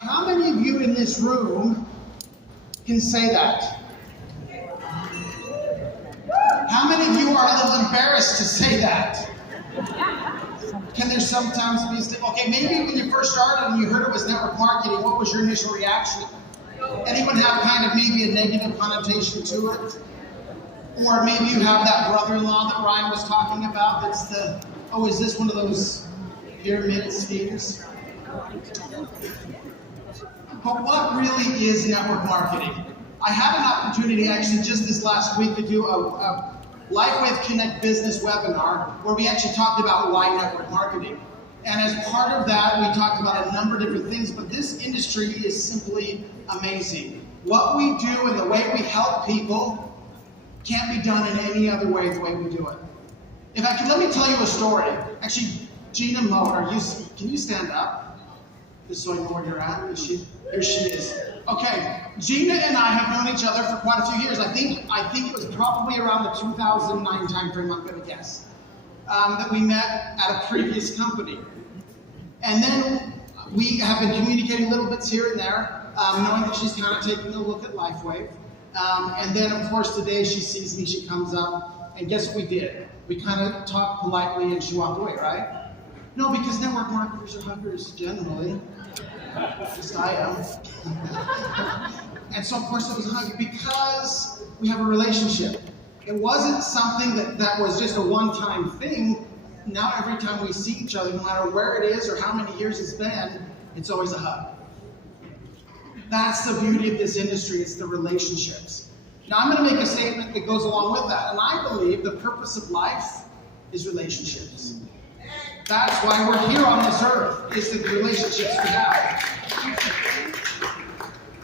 How many of you in this room can say that? How many of you are a little embarrassed to say that? Can there sometimes be, okay, maybe when you first started and you heard it was network marketing, what was your initial reaction? Anyone have kind of maybe a negative connotation to it? Or maybe you have that brother-in-law that Ryan was talking about that's the, oh, is this one of those pyramid schemes? But what really is network marketing? I had an opportunity actually just this last week to do a Lifewave Connect business webinar where we actually talked about why network marketing. And as part of that, we talked about a number of different things, but this industry is simply amazing. What we do and the way we help people can't be done in any other way the way we do it. In fact, let me tell you a story. Actually, Gina Moe, can you stand up? Just so I know where you're at. Here she is. Okay, Gina and I have known each other for quite a few years. I think it was probably around the 2009 timeframe, I'm going to guess, that we met at a previous company. And then we have been communicating little bits here and there, knowing that she's kind of taking a look at Lifewave. And then, of course, today she sees me, she comes up, and guess what we did? We kind of talked politely and she walked away, right? No, because network marketers are huggers generally. At least I am. And so, of course, it was a hug because we have a relationship. It wasn't something that was just a one-time thing. Now, every time we see each other, no matter where it is or how many years it's been, it's always a hug. That's the beauty of this industry, it's the relationships. Now, I'm going to make a statement that goes along with that, and I believe the purpose of life is relationships. That's why we're here on this earth, is the relationships we have.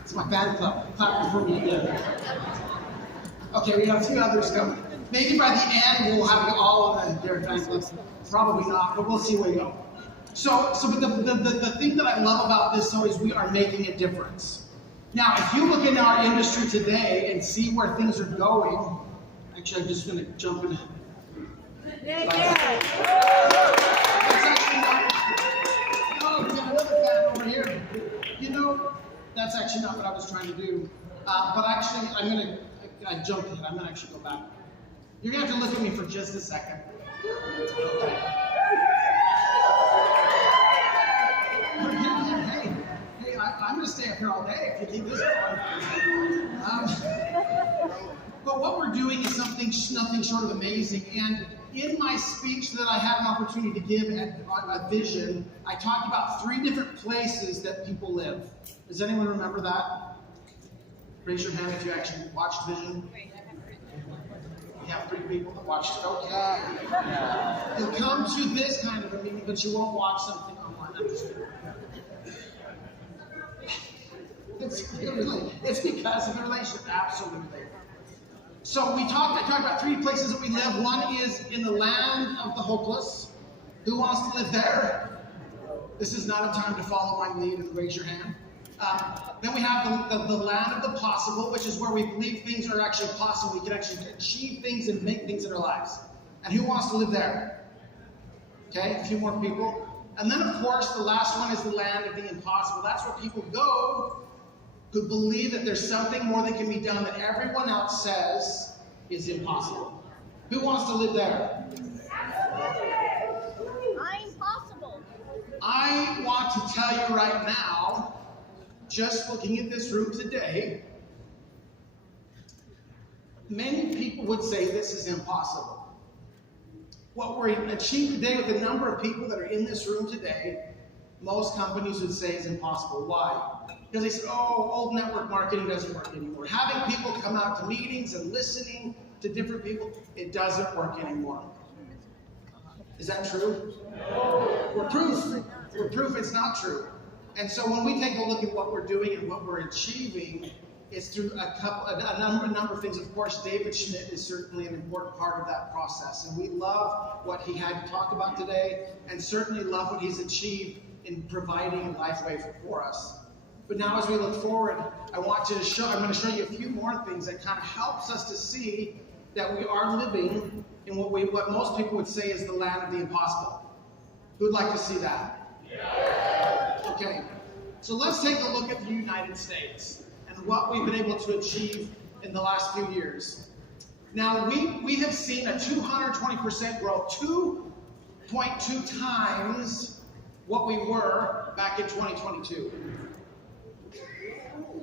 It's my fan club. Clap for me again. Okay, we got a few others coming. Maybe by the end we'll have you all on their fan club. Probably not, but we'll see where we go. But the thing that I love about this though is we are making a difference. Now, if you look in our industry today and see where things are going, actually I'm just going to jump in. That's actually not what I was trying to do. But actually, I jumped ahead. I'm going to actually go back. You're going to have to look at me for just a second. Okay. Hey, I'm going to stay up here all day if you keep this going. But what we're doing is nothing short of amazing. And in my speech that I had an opportunity to give at a Vision, I talked about 3 different places that people live. Does anyone remember that? Raise your hand if you actually watched Vision. We have 3 people that watched it. Okay. You'll come to this kind of a meeting, but you won't watch something online. I'm just kidding. It's because of the relationship. Absolutely. So I talked about 3 places that we live. One is in the land of the hopeless. Who wants to live there? This is not a time to follow my lead and raise your hand. Then we have the land of the possible, which is where we believe things are actually possible. We can actually achieve things and make things in our lives. And who wants to live there? Okay, a few more people. And then, of course, the last one is the land of the impossible. That's where people go who believe that there's something more that can be done that everyone else says is impossible. Who wants to live there? I'm possible. I want to tell you right now, just looking at this room today, many people would say this is impossible. What we're achieving today with the number of people that are in this room today, most companies would say is impossible. Why? Because they said, oh, old network marketing doesn't work anymore. Having people come out to meetings and listening to different people, it doesn't work anymore. Is that true? We're proof it's not true. And so when we take a look at what we're doing and what we're achieving, it's through a number of things. Of course, David Schmidt is certainly an important part of that process. And we love what he had to talk about today, and certainly love what he's achieved in providing Lifewave for us. But now as we look forward, I'm going to show you a few more things that kind of helps us to see that we are living in what most people would say is the land of the impossible. Who'd like to see that? Yeah. Okay. So let's take a look at the United States and what we've been able to achieve in the last few years. Now, we have seen a 220% growth, 2.2 times what we were back in 2022.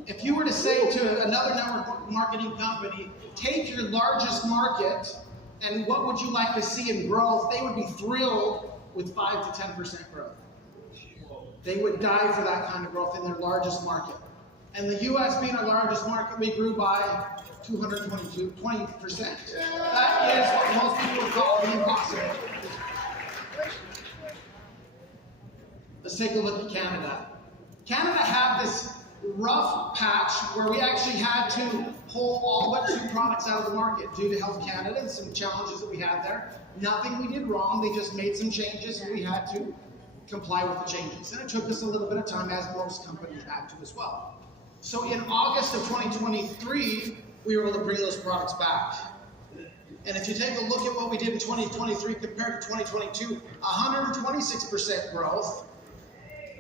If you were to say to another network marketing company, take your largest market and what would you like to see in growth, they would be thrilled with 5 to 10% growth. They would die for that kind of growth in their largest market. And the US being our largest market, we grew by 20%. That is what most people would call the impossible. Let's take a look at Canada. Canada had this rough patch where we actually had to pull all but 2 products out of the market due to Health Canada and some challenges that we had there. Nothing we did wrong, they just made some changes and we had to comply with the changes. And it took us a little bit of time, as most companies had to as well. So in August of 2023, we were able to bring those products back. And if you take a look at what we did in 2023 compared to 2022, 126% growth.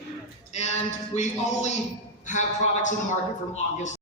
And we only had products in the market from August